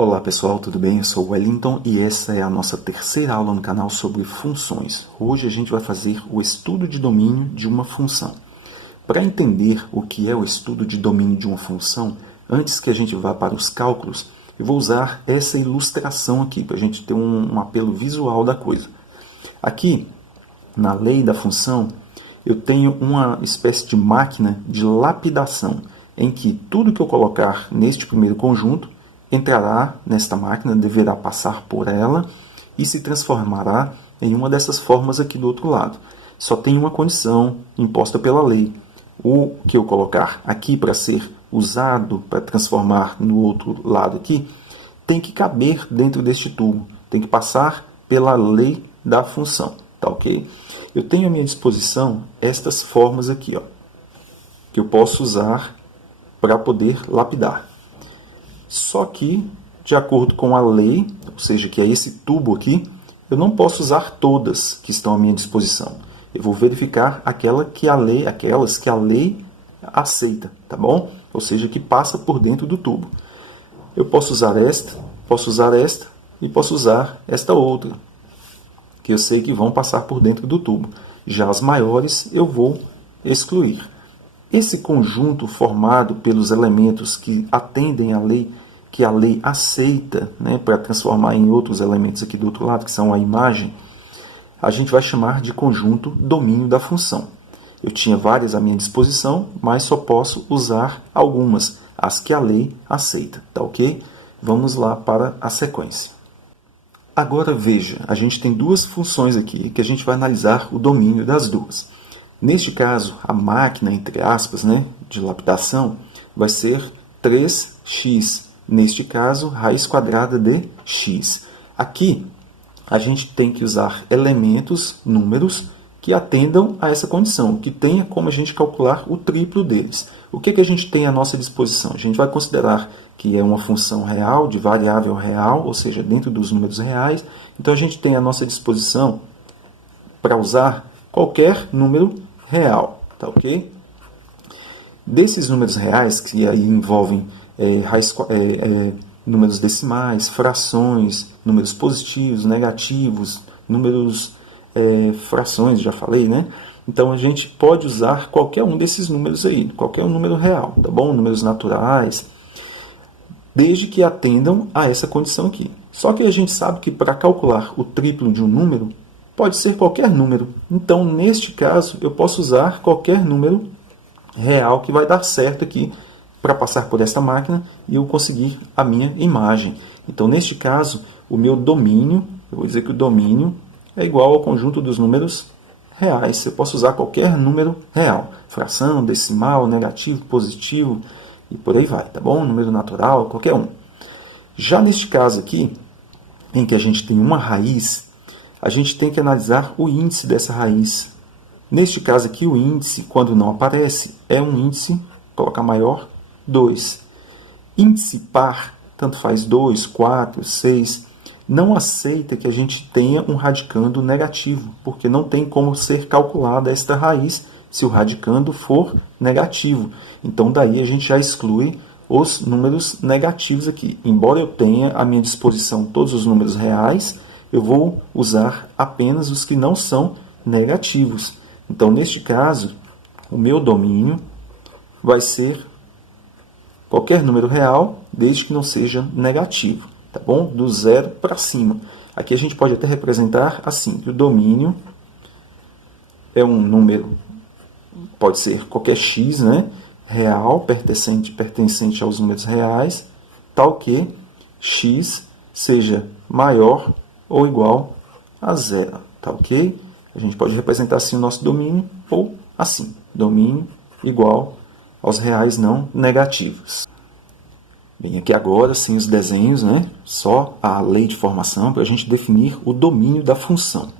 Olá pessoal, tudo bem? Eu sou o Wellington e essa é a nossa terceira aula no canal sobre funções. Hoje a gente vai fazer o estudo de domínio de uma função. Para entender o que é o estudo de domínio de uma função, antes que a gente vá para os cálculos, eu vou usar essa ilustração aqui para a gente ter um apelo visual da coisa. Aqui, na lei da função, eu tenho uma espécie de máquina de lapidação, em que tudo que eu colocar neste primeiro conjunto entrará nesta máquina, deverá passar por ela e se transformará em uma dessas formas aqui do outro lado. Só tem uma condição imposta pela lei. O que eu colocar aqui para ser usado, para transformar no outro lado aqui, tem que caber dentro deste tubo. Tem que passar pela lei da função. Tá ok? Eu tenho à minha disposição estas formas aqui, ó, que eu posso usar para poder lapidar. Só que, de acordo com a lei, ou seja, que é esse tubo aqui, eu não posso usar todas que estão à minha disposição. Eu vou verificar aquelas que a lei aceita, tá bom? Ou seja, que passa por dentro do tubo. Eu posso usar esta e posso usar esta outra, que eu sei que vão passar por dentro do tubo. Já as maiores eu vou excluir. Esse conjunto formado pelos elementos que atendem à lei, que a lei aceita, né, para transformar em outros elementos aqui do outro lado, que são a imagem, a gente vai chamar de conjunto domínio da função. Eu tinha várias à minha disposição, mas só posso usar algumas, as que a lei aceita, tá ok? Vamos lá para a sequência. Agora veja, a gente tem duas funções aqui que a gente vai analisar o domínio das duas. Neste caso, a máquina, entre aspas, né, de lapidação, vai ser 3x. Neste caso, raiz quadrada de x. Aqui, a gente tem que usar elementos, números, que atendam a essa condição, que tenha como a gente calcular o triplo deles. O que a gente tem à nossa disposição? A gente vai considerar que é uma função real, de variável real, ou seja, dentro dos números reais. Então, a gente tem à nossa disposição, para usar qualquer número real, tá ok? Desses números reais, que aí envolvem números decimais, frações, números positivos, negativos, números frações, já falei, né? Então, a gente pode usar qualquer um desses números aí, qualquer um número real, tá bom? Números naturais, desde que atendam a essa condição aqui. Só que a gente sabe que para calcular o triplo de um número, pode ser qualquer número. Então, neste caso, eu posso usar qualquer número real que vai dar certo aqui para passar por esta máquina e eu conseguir a minha imagem. Então, neste caso, o meu domínio, eu vou dizer que o domínio é igual ao conjunto dos números reais. Eu posso usar qualquer número real. Fração, decimal, negativo, positivo e por aí vai, tá bom? Número natural, qualquer um. Já neste caso aqui, em que a gente tem uma raiz, a gente tem que analisar o índice dessa raiz. Neste caso aqui, o índice, quando não aparece, é um índice, colocar maior, 2. Índice par, tanto faz 2, 4, 6, não aceita que a gente tenha um radicando negativo, porque não tem como ser calculada esta raiz se o radicando for negativo. Então, daí a gente já exclui os números negativos aqui. Embora eu tenha à minha disposição todos os números reais, eu vou usar apenas os que não são negativos. Então, neste caso, o meu domínio vai ser qualquer número real, desde que não seja negativo, tá bom? Do 0 para cima. Aqui a gente pode até representar assim, que o domínio é um número, pode ser qualquer x, né? Real, pertencente aos números reais, tal que x seja maior ou igual a 0, tá ok? A gente pode representar assim o nosso domínio, ou assim, domínio igual aos reais não negativos. Bem, aqui agora, sem os desenhos, né? Só a lei de formação para a gente definir o domínio da função.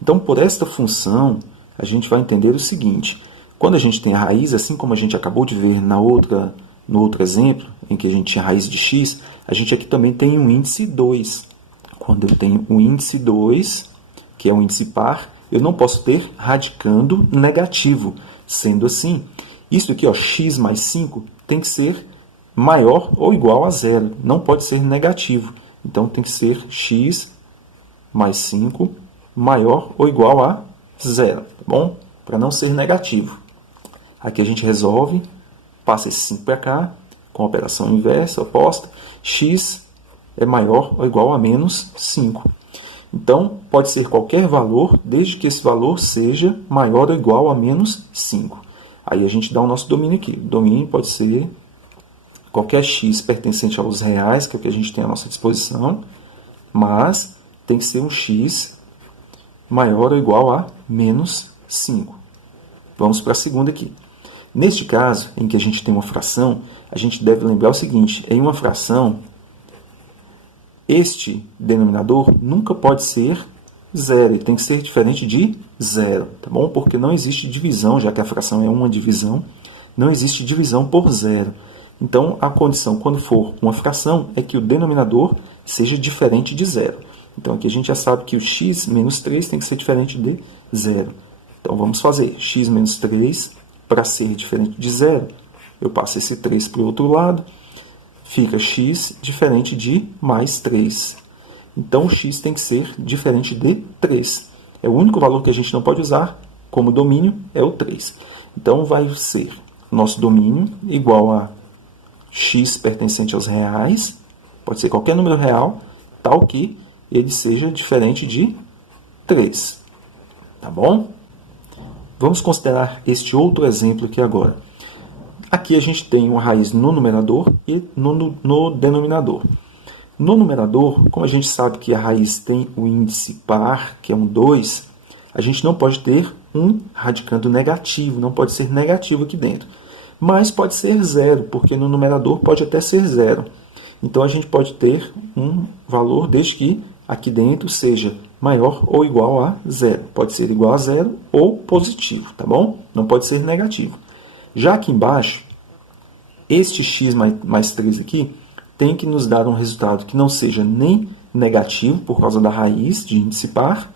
Então, por esta função, a gente vai entender o seguinte: quando a gente tem a raiz, assim como a gente acabou de ver no outro exemplo, em que a gente tinha a raiz de x, a gente aqui também tem um índice 2. Quando eu tenho um índice 2, que é um índice par, eu não posso ter radicando negativo. Sendo assim, isso aqui, ó, x mais 5, tem que ser maior ou igual a zero. Não pode ser negativo. Então, tem que ser x mais 5 maior ou igual a zero, tá bom? Para não ser negativo. Aqui a gente resolve, passa esse 5 para cá, com a operação inversa, oposta. X é maior ou igual a menos 5. Então, pode ser qualquer valor, desde que esse valor seja maior ou igual a menos 5. Aí a gente dá o nosso domínio aqui. O domínio pode ser qualquer x pertencente aos reais, que é o que a gente tem à nossa disposição, mas tem que ser um x maior ou igual a menos 5. Vamos para a segunda aqui. Neste caso, em que a gente tem uma fração, a gente deve lembrar o seguinte: em uma fração, este denominador nunca pode ser zero, ele tem que ser diferente de zero, tá bom? Porque não existe divisão, já que a fração é uma divisão, não existe divisão por zero. Então, a condição, quando for uma fração, é que o denominador seja diferente de zero. Então, aqui a gente já sabe que o x menos 3 tem que ser diferente de zero. Então, vamos fazer x menos 3 para ser diferente de zero. Eu passo esse 3 para o outro lado, fica x diferente de mais 3. Então, o x tem que ser diferente de 3. É o único valor que a gente não pode usar como domínio, é o 3. Então, vai ser nosso domínio igual a x pertencente aos reais, pode ser qualquer número real, tal que ele seja diferente de 3. Tá bom? Vamos considerar este outro exemplo aqui agora. Aqui a gente tem uma raiz no numerador e no denominador. No numerador, como a gente sabe que a raiz tem o índice par, que é um 2, a gente não pode ter um radicando negativo, não pode ser negativo aqui dentro. Mas pode ser zero, porque no numerador pode até ser zero. Então, a gente pode ter um valor desde que aqui dentro seja maior ou igual a zero. Pode ser igual a zero ou positivo, tá bom? Não pode ser negativo. Já aqui embaixo, este x mais 3 aqui tem que nos dar um resultado que não seja nem negativo, por causa da raiz de índice par,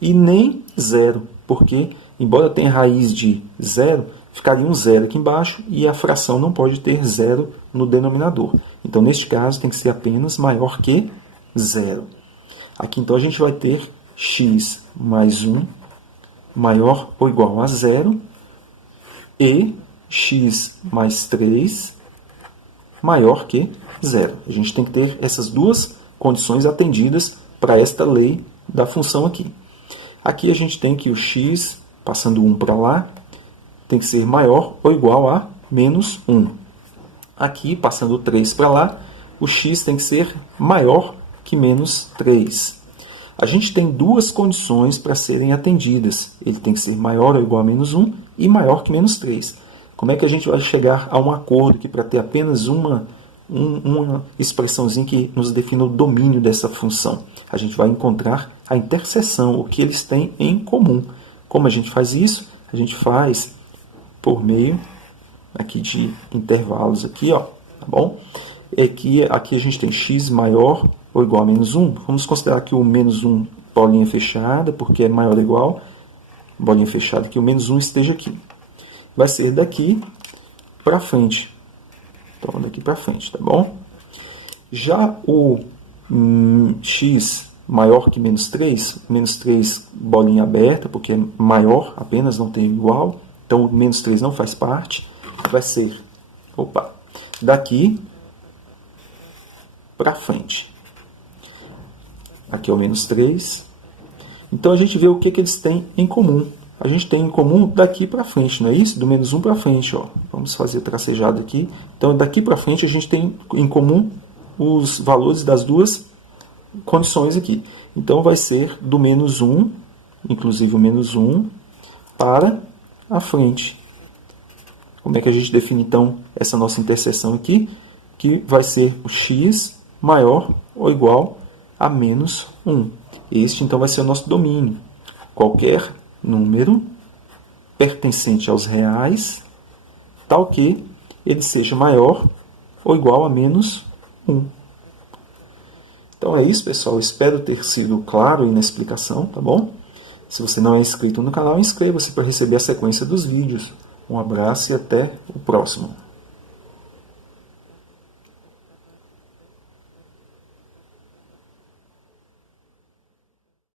e nem zero, porque, embora tenha raiz de zero, ficaria um zero aqui embaixo e a fração não pode ter zero no denominador. Então, neste caso, tem que ser apenas maior que zero. Aqui, então, a gente vai ter x mais 1 maior ou igual a zero e x mais 3 maior que zero. A gente tem que ter essas duas condições atendidas para esta lei da função aqui. Aqui a gente tem que o x, passando 1 para lá, tem que ser maior ou igual a menos 1. Aqui, passando 3 para lá, o x tem que ser maior que menos 3. A gente tem duas condições para serem atendidas. Ele tem que ser maior ou igual a menos 1 e maior que menos 3. Como é que a gente vai chegar a um acordo aqui para ter apenas uma expressãozinha que nos defina o domínio dessa função? A gente vai encontrar a interseção, o que eles têm em comum. Como a gente faz isso? A gente faz por meio aqui de intervalos aqui, ó, tá bom? Aqui a gente tem x maior ou igual a menos 1. Vamos considerar que o menos 1 bolinha fechada, porque é maior ou igual, bolinha fechada, que o menos 1 esteja aqui. Vai ser daqui para frente. Então, daqui para frente, tá bom? Já o x maior que menos 3 bolinha aberta, porque é maior, apenas não tem igual. Então, o menos 3 não faz parte. Vai ser, daqui para frente. Aqui é o menos 3. Então, a gente vê o que eles têm em comum. A gente tem em comum daqui para frente, não é isso? Do menos 1 para frente, ó. Vamos fazer tracejado aqui. Então, daqui para frente, a gente tem em comum os valores das duas condições aqui. Então, vai ser do menos 1, inclusive o menos 1, para a frente. Como é que a gente define, então, essa nossa interseção aqui? Que vai ser o x maior ou igual a menos 1. Este, então, vai ser o nosso domínio. Qualquer número pertencente aos reais, tal que ele seja maior ou igual a menos 1. Então é isso, pessoal. Espero ter sido claro aí na explicação, tá bom? Se você não é inscrito no canal, inscreva-se para receber a sequência dos vídeos. Um abraço e até o próximo.